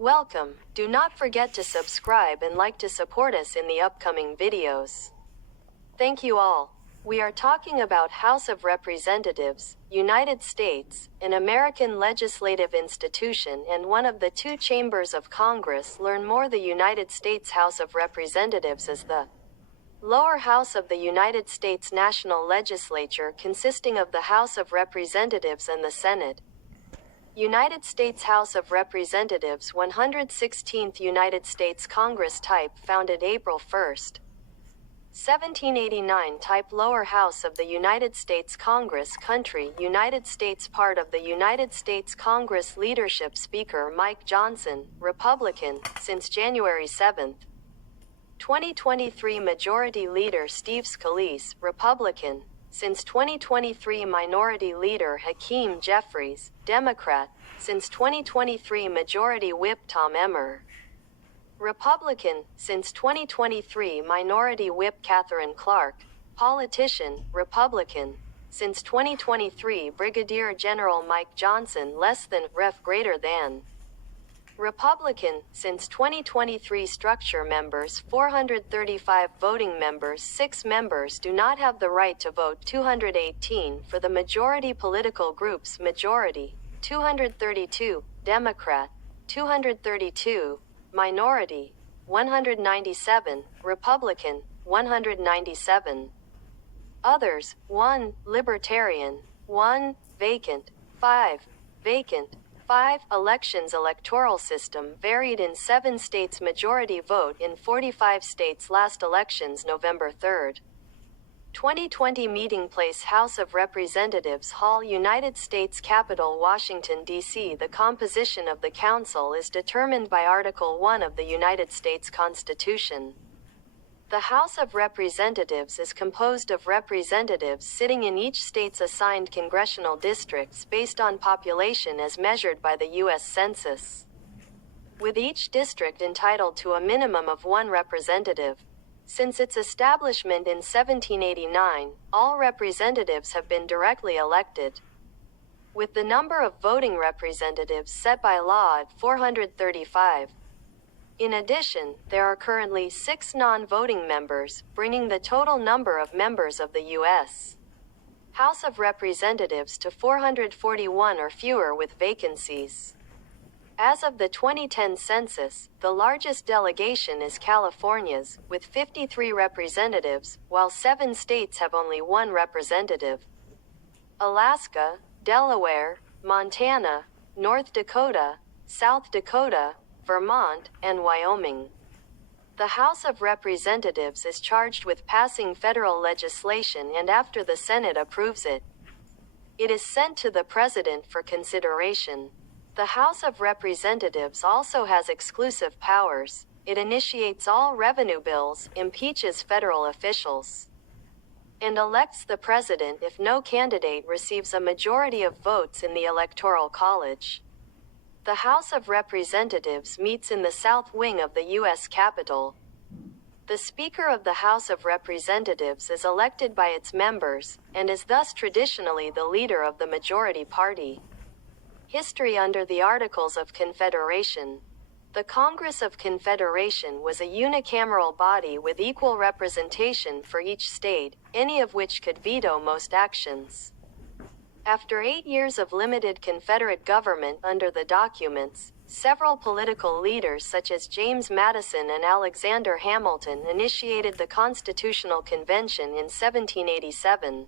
Welcome. Do not forget to subscribe and like to support us in the upcoming videos. Thank you all. We are talking about House of Representatives, United States, an American legislative institution and one of the two chambers of Congress. Learn more. The United States House of Representatives is the lower house of the United States National Legislature, consisting of the House of Representatives and the Senate. United States House of Representatives 116th United States Congress type, founded April 1st, 1789. Type lower house of the United States Congress. Country United States. Part of the United States Congress. Leadership. Speaker Mike Johnson, Republican, since January 7, 2023. Majority Leader Steve Scalise, Republican, since 2023. Minority Leader Hakeem Jeffries, Democrat, since 2023. Majority Whip Tom Emmer, Republican, since 2023. Minority Whip Katherine Clark, politician, Republican, since 2023. Brigadier General Mike Johnson, less than, ref greater than, Republican, since 2023. Structure. Members 435. Voting members 6 members do not have the right to vote. 218 for the majority. Political groups. Majority 232, Democrat 232, Minority 197, Republican 197. Others 1, Libertarian 1, Vacant 5, Vacant 5. Elections. Electoral system varied in 7 states. Majority vote in 45 states. Last elections November 3, 2020. Meeting place House of Representatives Hall, United States Capitol, Washington, D.C. The composition of the Council is determined by Article 1 of the United States Constitution. The House of Representatives is composed of representatives sitting in each state's assigned congressional districts based on population as measured by the U.S. Census, with each district entitled to a minimum of 1 representative. Since its establishment in 1789, all representatives have been directly elected, with the number of voting representatives set by law at 435. In addition, there are currently 6 non-voting members, bringing the total number of members of the U.S. House of Representatives to 441 or fewer, with vacancies. As of the 2010 census, the largest delegation is California's, with 53 representatives, while 7 states have only 1 representative: Alaska, Delaware, Montana, North Dakota, South Dakota, Vermont, and Wyoming. The House of Representatives is charged with passing federal legislation, and after the Senate approves it, it is sent to the President for consideration. The House of Representatives also has exclusive powers. It initiates all revenue bills, impeaches federal officials, and elects the President if no candidate receives a majority of votes in the Electoral College. The House of Representatives meets in the South Wing of the U.S. Capitol. The Speaker of the House of Representatives is elected by its members, and is thus traditionally the leader of the majority party. History. Under the Articles of Confederation, the Congress of Confederation was a unicameral body with equal representation for each state, any of which could veto most actions. After 8 years of limited Confederate government under the documents, several political leaders such as James Madison and Alexander Hamilton initiated the Constitutional Convention in 1787,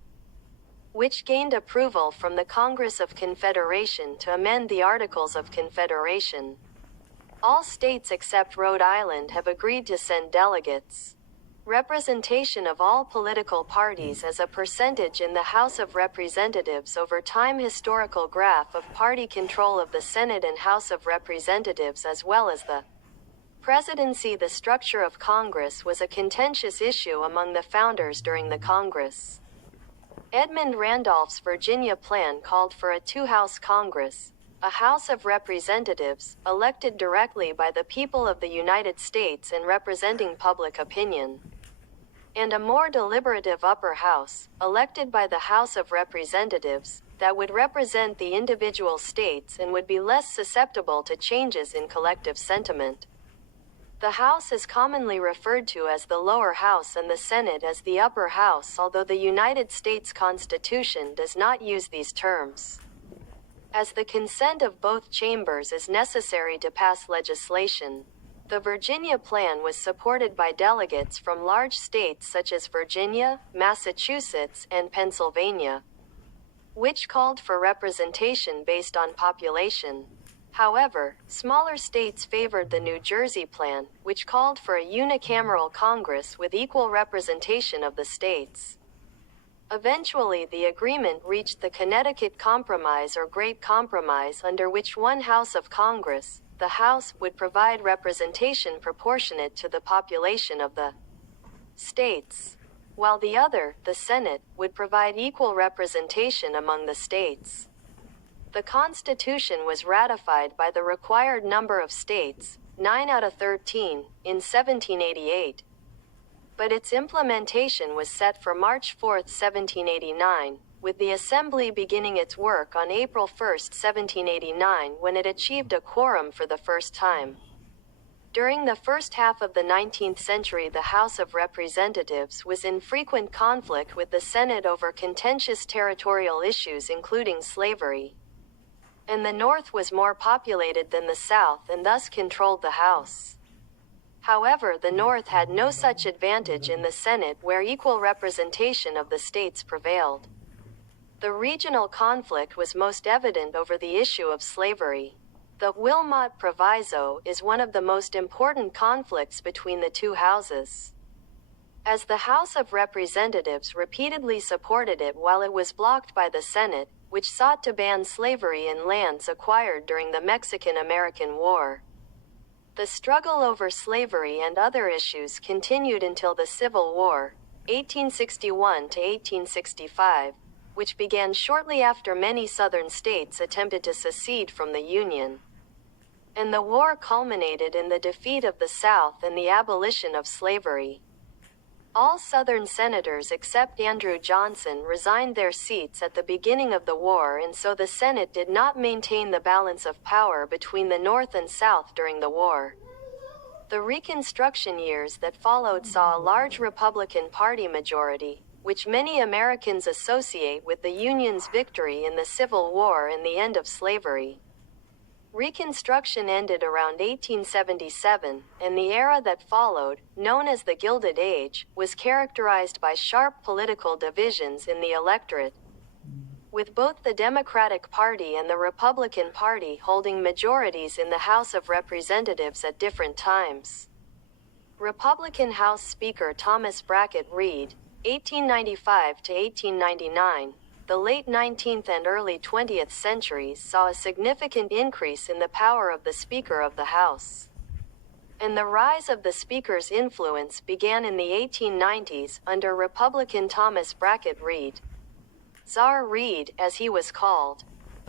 which gained approval from the Congress of Confederation to amend the Articles of Confederation. All states except Rhode Island have agreed to send delegates. Representation of all political parties as a percentage in the House of Representatives over time. Historical graph of party control of the Senate and House of Representatives as well as the presidency. The structure of Congress was a contentious issue among the founders during the Congress. Edmund Randolph's Virginia plan called for a 2-house Congress, a House of Representatives, elected directly by the people of the United States and representing public opinion, and a more deliberative upper house, elected by the House of Representatives, that would represent the individual states and would be less susceptible to changes in collective sentiment. The House is commonly referred to as the lower house and the Senate as the upper house, although the United States Constitution does not use these terms. As the consent of both chambers is necessary to pass legislation, the Virginia Plan was supported by delegates from large states such as Virginia, Massachusetts, and Pennsylvania, which called for representation based on population. However, smaller states favored the New Jersey Plan, which called for a unicameral Congress with equal representation of the states. Eventually, the agreement reached the Connecticut Compromise or Great Compromise, under which one house of Congress, the House, would provide representation proportionate to the population of the states, while the other, the Senate, would provide equal representation among the states. The Constitution was ratified by the required number of states, 9 out of 13, in 1788. But its implementation was set for March 4, 1789, with the Assembly beginning its work on April 1, 1789, when it achieved a quorum for the first time. During the first half of the 19th century, the House of Representatives was in frequent conflict with the Senate over contentious territorial issues including slavery, and the North was more populated than the South and thus controlled the House. However, the North had no such advantage in the Senate, where equal representation of the states prevailed. The regional conflict was most evident over the issue of slavery. The Wilmot Proviso is one of the most important conflicts between the two houses, as the House of Representatives repeatedly supported it while it was blocked by the Senate, which sought to ban slavery in lands acquired during the Mexican-American War. The struggle over slavery and other issues continued until the Civil War, 1861 to 1865, which began shortly after many Southern states attempted to secede from the Union. And the war culminated in the defeat of the South and the abolition of slavery. All Southern senators except Andrew Johnson resigned their seats at the beginning of the war, and so the Senate did not maintain the balance of power between the North and South during the war. The Reconstruction years that followed saw a large Republican Party majority, which many Americans associate with the Union's victory in the Civil War and the end of slavery. Reconstruction ended around 1877, and the era that followed, known as the Gilded Age, was characterized by sharp political divisions in the electorate, with both the Democratic Party and the Republican Party holding majorities in the House of Representatives at different times. Republican House Speaker Thomas Brackett Reed, 1895 to 1899, the late 19th and early 20th centuries saw a significant increase in the power of the Speaker of the House. And the rise of the Speaker's influence began in the 1890s under Republican Thomas Brackett Reed. Czar Reed, as he was called,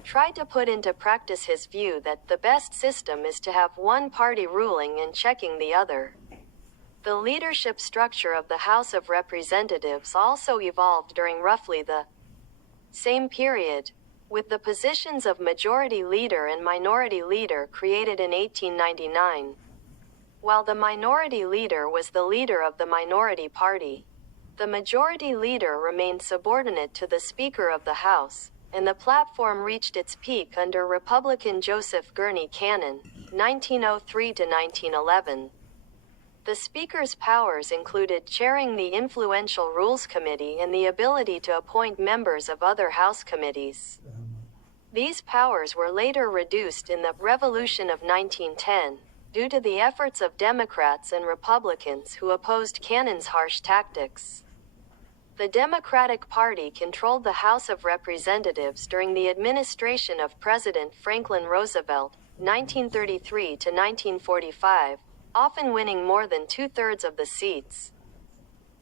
tried to put into practice his view that the best system is to have one party ruling and checking the other. The leadership structure of the House of Representatives also evolved during roughly the same period, with the positions of Majority Leader and Minority Leader created in 1899. While the Minority Leader was the leader of the minority party, the Majority Leader remained subordinate to the Speaker of the House, and the platform reached its peak under Republican Joseph Gurney Cannon, 1903 to 1911. The Speaker's powers included chairing the influential Rules Committee and the ability to appoint members of other House committees. These powers were later reduced in the Revolution of 1910, due to the efforts of Democrats and Republicans who opposed Cannon's harsh tactics. The Democratic Party controlled the House of Representatives during the administration of President Franklin Roosevelt, 1933 to 1945, often winning more than two-thirds of the seats.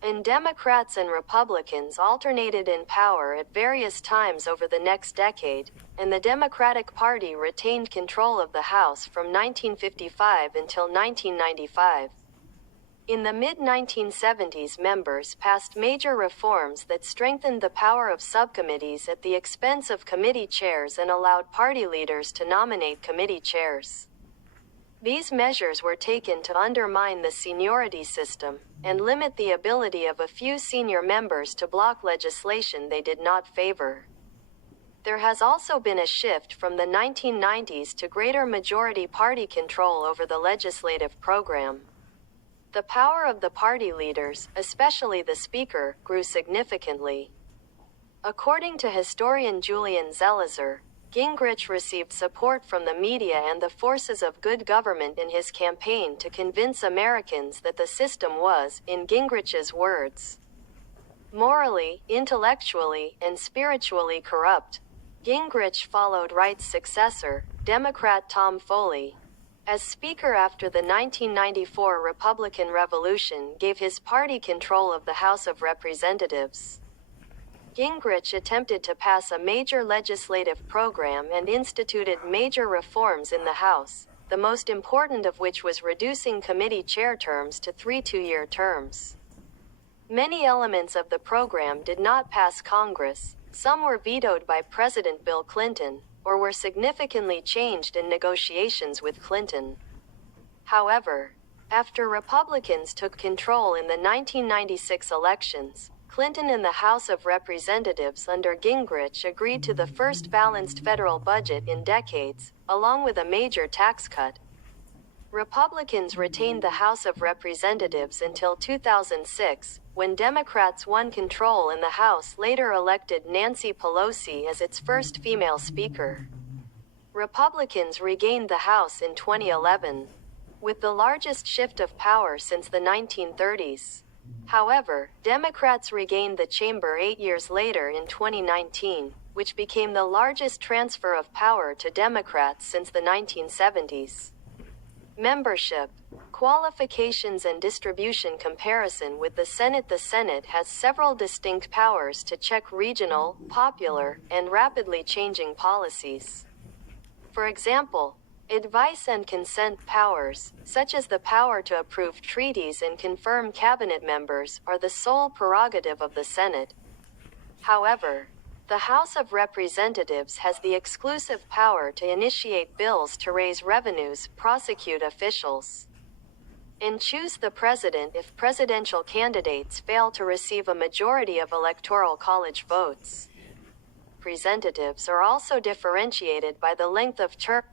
And Democrats and Republicans alternated in power at various times over the next decade, and the Democratic Party retained control of the House from 1955 until 1995. In the mid-1970s, members passed major reforms that strengthened the power of subcommittees at the expense of committee chairs and allowed party leaders to nominate committee chairs. These measures were taken to undermine the seniority system and limit the ability of a few senior members to block legislation they did not favor. There has also been a shift from the 1990s to greater majority party control over the legislative program. The power of the party leaders, especially the Speaker, grew significantly. According to historian Julian Zelizer, Gingrich received support from the media and the forces of good government in his campaign to convince Americans that the system was, in Gingrich's words, morally, intellectually, and spiritually corrupt. Gingrich followed Wright's successor, Democrat Tom Foley, as Speaker after the 1994 Republican Revolution gave his party control of the House of Representatives. Gingrich attempted to pass a major legislative program and instituted major reforms in the House, the most important of which was reducing committee chair terms to 3 two-year terms. Many elements of the program did not pass Congress, some were vetoed by President Bill Clinton, or were significantly changed in negotiations with Clinton. However, after Republicans took control in the 1996 elections, Clinton and the House of Representatives under Gingrich agreed to the first balanced federal budget in decades, along with a major tax cut. Republicans retained the House of Representatives until 2006, when Democrats won control and the House later elected Nancy Pelosi as its first female Speaker. Republicans regained the House in 2011, with the largest shift of power since the 1930s. However, Democrats regained the chamber 8 years later in 2019, which became the largest transfer of power to Democrats since the 1970s. Membership, qualifications and distribution comparison with the Senate. The Senate has several distinct powers to check regional, popular, and rapidly changing policies. For example, advice and consent powers, such as the power to approve treaties and confirm cabinet members, are the sole prerogative of the Senate. However, the House of Representatives has the exclusive power to initiate bills to raise revenues, prosecute officials, and choose the president if presidential candidates fail to receive a majority of Electoral College votes. Representatives are also differentiated by the length of term.